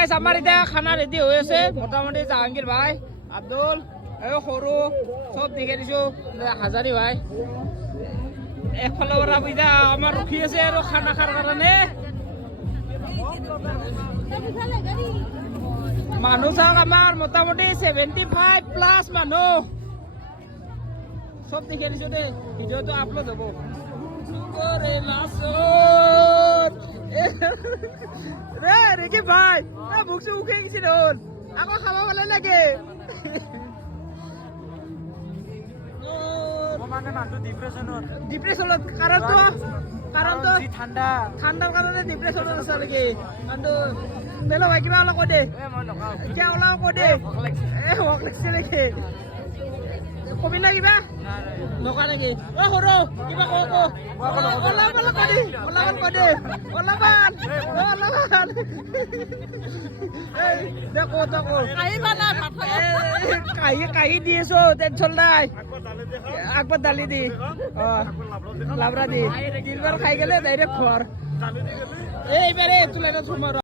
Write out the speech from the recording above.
guys আমাৰ এটা খানা ৰেডি হয়েছে মোটামুটি জাহাঙ্গীৰ ভাই আব্দুল এই সৰু সব দেখে দিছো হাজাৰি ভাই একফালৰ পৰা বুইদা আমাৰ ৰখি আছে আৰু খানা খাৰ কাৰণে মানুহ চাওক আমাৰ মোটামুটি 75 প্লাস মানুহ সব দেখে দিছো দে ভিডিওটো আপলোড হ'ব ওরে লাসত রে কি ভাই বুকছে উঠে গেছি দেখোন আকৌ খাব পালে লাগে মানে মানুহ ডিপ্রেশনত কাৰণটো ঠাণ্ডাৰ কাৰণে ডিপ্রেশনত আছে নেকি কিন্তু মেলো ভাই কিবা অলপ কৈ দে এতিয়া অলপ কৈ দে হক লাগিছে নেকি কবি না কিবা নকা নেকি সৰু কিবা অলপ কৈ দে কাহি দি আছো টেনশন নাই আকবার দালি দি লাবরা দি তিনবার খাই গেলে ডাইরেক্ট ঘর এইবারে তুলে না তোমার